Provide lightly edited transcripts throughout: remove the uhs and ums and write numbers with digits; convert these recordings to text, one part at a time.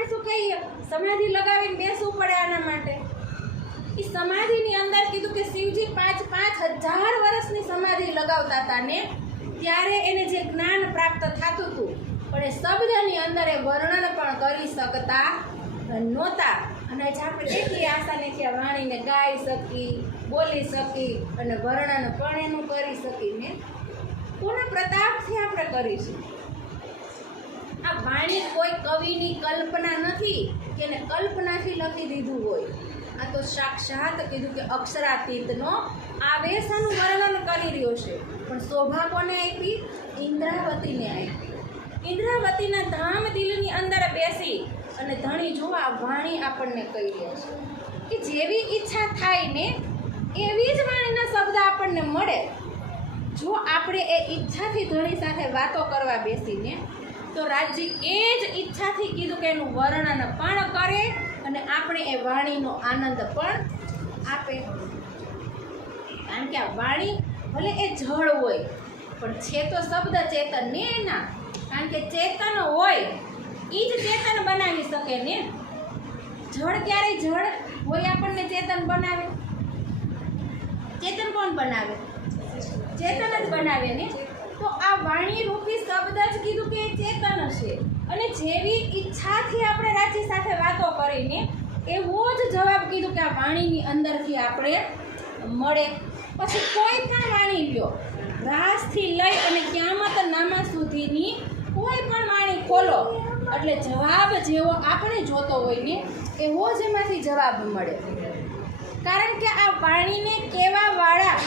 આપણે શું કહીએ, સમાધિ લગાવીને બેસવું પડે આના માટે. એ સમાધિની અંદર કીધું કે શિવજી 5,000 વર્ષની સમાધિ લગાવતા હતા ને ત્યારે એને જે જ્ઞાન પ્રાપ્ત થતું હતું, પણ એ શબ્દની અંદર એ વર્ણન પણ કરી શકતા નહોતા. અને જે આપણે એટલી આસાની કે વાણીને ગાઈ શકી, બોલી શકી અને વર્ણન પણ એનું કરી શકીને કોના પ્રતાપથી આપણે કરીશું. આ વાણી કોઈ કવિની કલ્પના નથી કે એને કલ્પનાથી લખી દીધું હોય. આ તો સાક્ષાત કીધું કે અક્ષરાતીતનો આવેશાનું વર્ણન કરી રહ્યો છે. પણ શોભા કોને આપી? ઇન્દ્રાવતીને આપી. ઇન્દ્રાવતીના ધામ દિલની અંદર બેસી અને ધણી જો આ વાણી આપણને કહી રહ્યા છે કે જેવી ઈચ્છા થાય ને એવી જ વાણીના શબ્દ આપણને મળે. જો આપણે એ ઈચ્છાથી ધણી સાથે વાતો કરવા બેસીને તો રાજજી એ જ ઈચ્છાથી કીધું કે એનું વર્ણન પણ કરે અને આપણે એ વાણીનો આનંદ પણ આપે. કારણ કે આ વાણી ભલે એ જળ હોય પણ છે તો શબ્દ ચેતન ને એના. કારણ કે ચેતન હોય એ જ ચેતન બનાવી શકે ને. જળ ક્યારેય જળ હોય આપણને ચેતન બનાવે? ચેતન કોણ બનાવે? ચેતન જ બનાવે ને. તો આ વાણી રૂપી શબ્દ જ કીધું કે ચેતન છે. અને જેવી ઈચ્છાથી આપણે રાજ્ય સાથે વાતો કરીને એવો જ જવાબ કીધું કે આ વાણીની અંદરથી આપણે મળે. પછી કોઈ પણ વાણી લ્યો, રાસથી લઈ અને ક્યામત નામા સુધીની કોઈ પણ વાણી ખોલો એટલે જવાબ જેવો આપણે જોતો હોય ને એવો જ એમાંથી જવાબ મળે. કારણ કે આ વાણીને કહેવાવાળા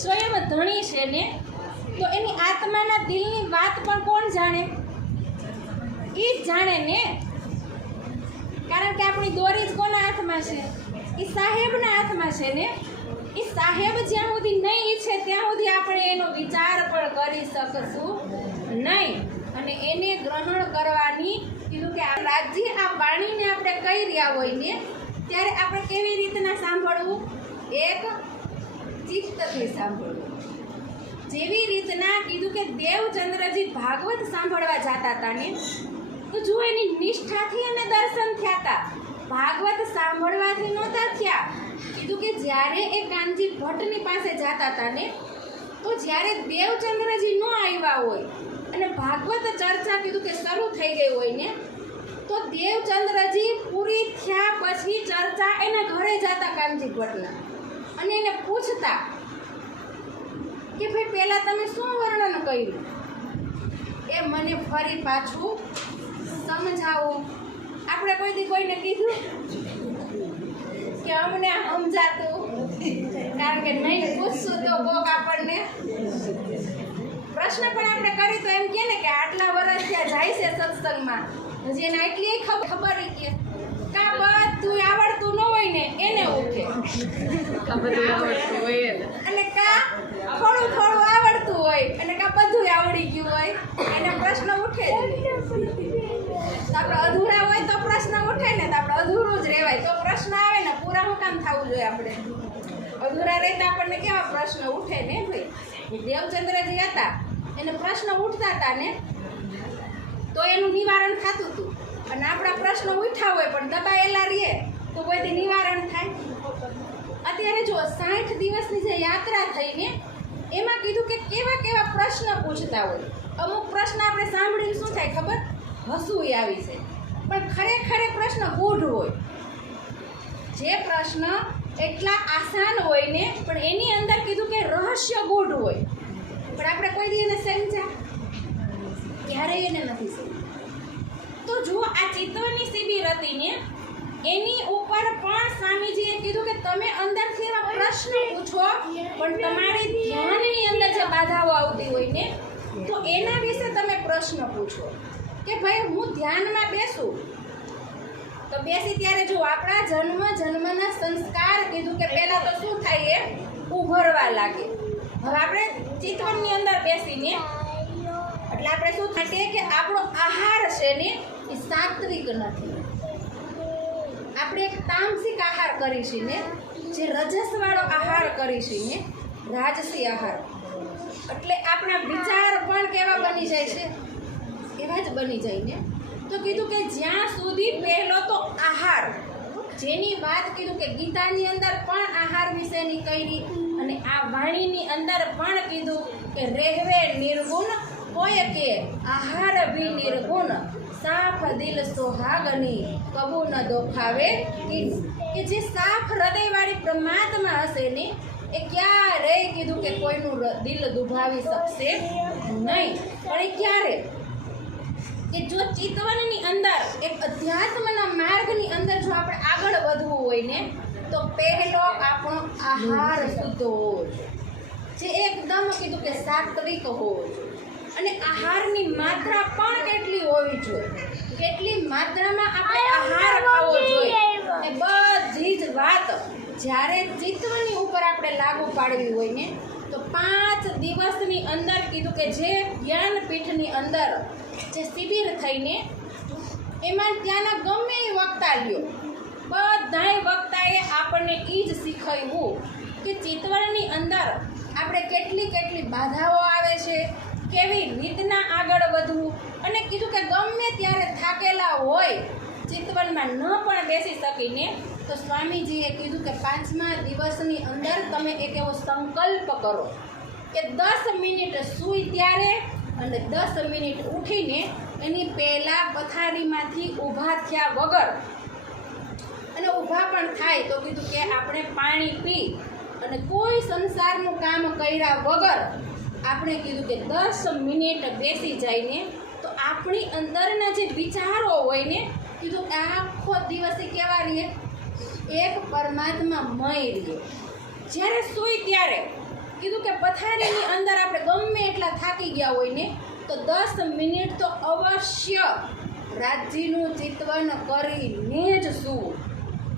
સ્વયં ધણી છે ને, તો એની આત્માના દિલની વાત પણ કોણ જાણે? એ જ જાણે ને. કારણ કે આપણી દોરી જ કોના હાથમાં છે? એ સાહેબના હાથમાં છે ને. એ સાહેબ જ્યાં સુધી નહીં ઈચ્છે ત્યાં સુધી આપણે એનો વિચાર પણ કરી શકશું નહીં. અને એને ગ્રહણ કરવાની કીધું કે આ રાજ્ય આ વાણીને આપણે કહી રહ્યા હોય ને ત્યારે આપણે કેવી રીતના સાંભળવું? એક ચિત્તથી સાંભળવું. જેવી રીતના કીધું કે દેવચંદ્રજી ભાગવત સાંભળવા જતા હતા ને તો જો એની નિષ્ઠાથી અને દર્શન થયા હતા. ભાગવત સાંભળવાથી નહોતા થયા. કીધું કે જ્યારે એ કાનજી ભટ્ટની પાસે જતા હતા ને તો જ્યારે દેવચંદ્રજી ન આવ્યા હોય અને ભાગવત ચર્ચા કીધું કે શરૂ થઈ ગઈ હોય ને તો દેવચંદ્રજી પૂરી થયા પછી ચર્ચા એના ઘરે જતા કાનજી ભટ્ટના અને એને પૂછતા કે ભાઈ પહેલાં તમે શું વર્ણન કર્યું? એ મને ફરી પાછું સમજાવો. આપણે કોઈ દી કોઈને કીધું કે અમને સમજાતું? કારણ કે નહીં પૂછશું તો કોક આપણને પ્રશ્ન પણ આપણે કરી તો એમ કહે ને કે આટલા વર્ષ ત્યાં જાય છે સત્સંગમાં, હજી એને આટલી ખબર કે કા બધું આવડતું ન હોય ને એને ઉઠે, અને કા થોડું થોડું આવડતું હોય અને કા બધું આવડી ગયું હોય એને પ્રશ્ન ઉઠે જ નહીં. આપણે અધૂરા હોય તો પ્રશ્ન ઉઠે ને, તો આપણે અધૂરું જ રહેવાય. તો પ્રશ્ન આવે ને પૂરા શું કામ થવું જોઈએ? આપણે અધૂરા રહેતા આપણને કેવા પ્રશ્ન ઉઠે ને ભાઈ. દેવચંદ્રજી હતા એને પ્રશ્ન ઉઠતા હતા ને તો એનું નિવારણ થતું હતું. અને આપણા પ્રશ્ન ઉઠ્યા હોય પણ દબાયેલા રહીએ તો કોઈથી નિવારણ થાય? અત્યારે જો 60 દિવસની જે યાત્રા થઈને એમાં કીધું કે કેવા કેવા પ્રશ્ન પૂછતા હોય. અમુક પ્રશ્ન આપણે સાંભળીને શું થાય ખબર? હસવું આવી છે. પણ ખરેખર પ્રશ્ન ગૂઢ હોય. જે પ્રશ્ન એટલા આસાન હોય ને પણ એની અંદર કીધું કે રહસ્ય ગૂઢ હોય. પણ આપણે કોઈ દી એને સમજ્યા? ક્યારેય એને નથી સમજ્યા. તો જો આ ચિત્તવની શિબિર હતી ને એની ઉપર પણ સ્વામીજીએ કીધું કે તમે અંદરથી એવા પ્રશ્ન પૂછો પણ તમારી ધ્યાનની અંદર જે બાધાઓ આવતી હોય ને તો એના વિશે તમે પ્રશ્ન પૂછો. કે ભાઈ હું ધ્યાનમાં બેસું તો બેસી ત્યારે જો આપણા જન્મના સંસ્કાર કીધું કે પહેલાં તો શું થાય? એ ઉભરવા લાગે. હવે આપણે ચિત્તવનની અંદર બેસીને એટલે આપણે શું થાય કે આપણો આહાર છે ને એ સાત્વિક નથી. આપણે એક તામસિક આહાર કરીશું ને, જે રજસવાળો આહાર કરીશું ને, રાજસી આહાર. એટલે આપણા વિચાર પણ કેવા બની જાય છે? એવા જ બની જાય ને. તો કીધું કે જ્યાં સુધી પહેલો તો આહાર, જેની વાત કીધું કે ગીતાની અંદર પણ આહાર વિશેની કરી અને આ વાણીની અંદર પણ કીધું કે રહેવે નિર્ગુણ હોય કે આહાર ભી નિર્ગુણ, સાફ દિલ સોહાગની કબૂ ન દોખાવે કીધું કે જે સાફ હૃદયવાળી પરમાત્મા હશે ને એ ક્યારેય કીધું કે કોઈનું દિલ દુભાવી શકશે નહીં. પણ એ ક્યારે કે જો ચિતવનની અંદર એક અધ્યાત્મના માર્ગની અંદર જો આપણે આગળ વધવું હોય ને તો પહેલો આપણો આહાર શુદ્ધ હોવો જોઈએ, જે એકદમ કીધું કે સાત્વિક હોવો જોઈએ. અને આહારની માત્રા પણ કેટલી હોવી જોઈએ, કેટલી માત્રામાં આપણે આહાર ખાવો જોઈએ. એ બધી જ વાત જ્યારે ચિત્તવની ઉપર આપણે લાગુ પાડવી હોય ને તો 5 દિવસની અંદર કીધું કે જે જ્ઞાનપીઠની અંદર જે શિબિર થઈને એમાં ત્યાંના ગમે એ વક્તા લ્યો, બધાય વક્તાએ આપણને એ જ શીખવ્યું કે ચિત્તવનની અંદર આપણે કેટલી બાધાઓ આવે છે, કેવી રીતના આગળ વધવું. અને કીધું કે ગમે ત્યારે થાકેલા હોય ચિત્તવનમાં ન પણ બેસી શકીને તો સ્વામીજીએ કીધું કે 5મા દિવસની અંદર તમે એક એવો સંકલ્પ કરો કે 10 મિનિટ સૂઈ ત્યારે અને 10 મિનિટ ઉઠીને એની પહેલાં પથારીમાંથી ઊભા થયા વગર અને ઊભા પણ થાય તો કીધું કે આપણે પાણી પી અને કોઈ સંસારનું કામ કર્યા વગર આપણે કીધું કે 10 મિનિટ બેસી જઈને તો આપણી અંદરના જે વિચારો હોય ને કીધું કે આખો દિવસ કેવા રહીએ, એક પરમાત્મા મય રહીએ. જ્યારે સૂઈ ત્યારે કીધું કે પથારીની અંદર આપણે ગમે એટલા થાકી ગયા હોય ને તો 10 મિનિટ તો અવશ્ય રાતજીનું ચિંતન કરીને જ સૂવું,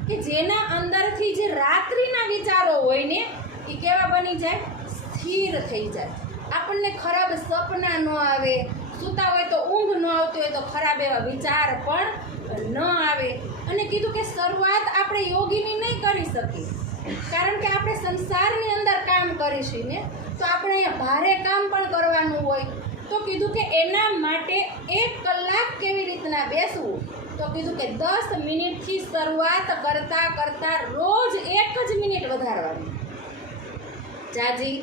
કે જેના અંદરથી જે રાત્રિના વિચારો હોય ને એ કેવા બની જાય, સ્થિર થઈ જાય. આપણને ખરાબ સપના ન આવે, સૂતા હોય તો ઊંઘ ન આવતી હોય તો ખરાબ એવા વિચાર પણ ન આવે. અને કીધું કે શરૂઆત આપણે યોગીની નહીં કરી શકીએ, કારણ કે આપણે સંસારની અંદર કામ કરીશું ને તો આપણે અહીંયા ભારે કામ પણ કરવાનું હોય. તો કીધું કે એના માટે 1 કલાક કેવી રીતના બેસવું, તો કીધું કે 10 મિનિટથી શરૂઆત કરતાં રોજ 1 જ મિનિટ વધારવાની, જાજી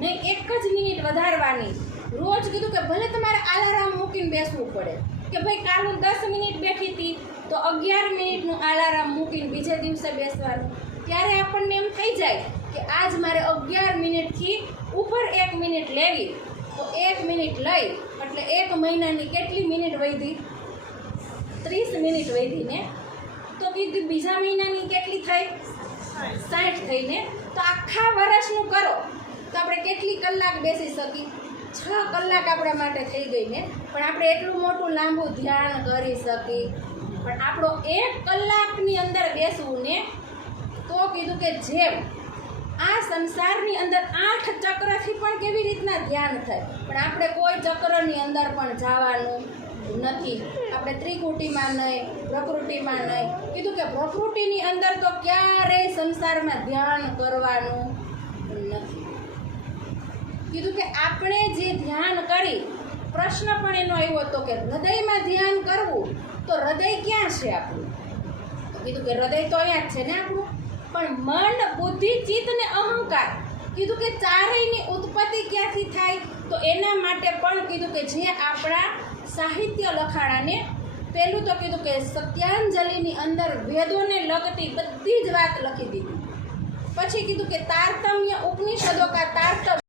નહીં, 1 જ મિનિટ વધારવાની રોજ. કીધું કે ભલે તમારે અલાર્મ મૂકીને બેસવું પડે કે ભાઈ કાલ હું 10 મિનિટ બેઠી હતી તો 11 મિનિટનું અલાર્મ મૂકીને બીજે દિવસે બેસવાનું. ત્યારે આપણને એમ થઈ જાય કે આજ મારે 11 મિનિટથી ઉપર 1 મિનિટ લેવી, તો 1 મિનિટ લઈ એટલે 1 મહિનાની કેટલી મિનિટ વધી, 30 મિનિટ વધી ને. તો કીધું બીજા મહિનાની કેટલી થઈ, 60 થઈને. તો આખા વર્ષનું કરો તો આપણે કેટલી કલાક બેસી શકી, 6 કલાક આપણા માટે થઈ ગઈ ને. પણ આપણે એટલું મોટું લાંબુ ધ્યાન કરી શકી, પણ આપણો 1 કલાકની અંદર બેસવું ને તો કીધું કે જેમ આ સંસારની અંદર 8 ચક્રથી પણ કેવી રીતના ધ્યાન થાય, પણ આપણે કોઈ ચક્રની અંદર પણ જવાનું નથી. આપણે ત્રિકુટીમાં નહીં, પ્રકૃતિમાં નહીં. કીધું કે પ્રકૃતિની અંદર તો ક્યારેય સંસારમાં ધ્યાન કરવાનું નથી. કીધું કે આપણે જે ધ્યાન કરી, પ્રશ્ન પણ એનો આવ્યો હતો કે હૃદયમાં ધ્યાન કરવું તો હૃદય ક્યાં છે આપણું, તો કીધું કે હૃદય તો અહીંયા જ છે ને આપણું. પણ મન, બુદ્ધિ, ચિત્ત ને અહંકાર કીધું કે ચારેયની ઉત્પત્તિ ક્યાંથી થાય, તો એના માટે પણ કીધું કે જે આપણા સાહિત્ય લખાણાને પહેલું તો કીધું કે સત્યાંજલિની અંદર વેદોને લગતી બધી જ વાત લખી દીધી. પછી કીધું કે તારતમ્ય ઉપનિષદો કા તારતમ્ય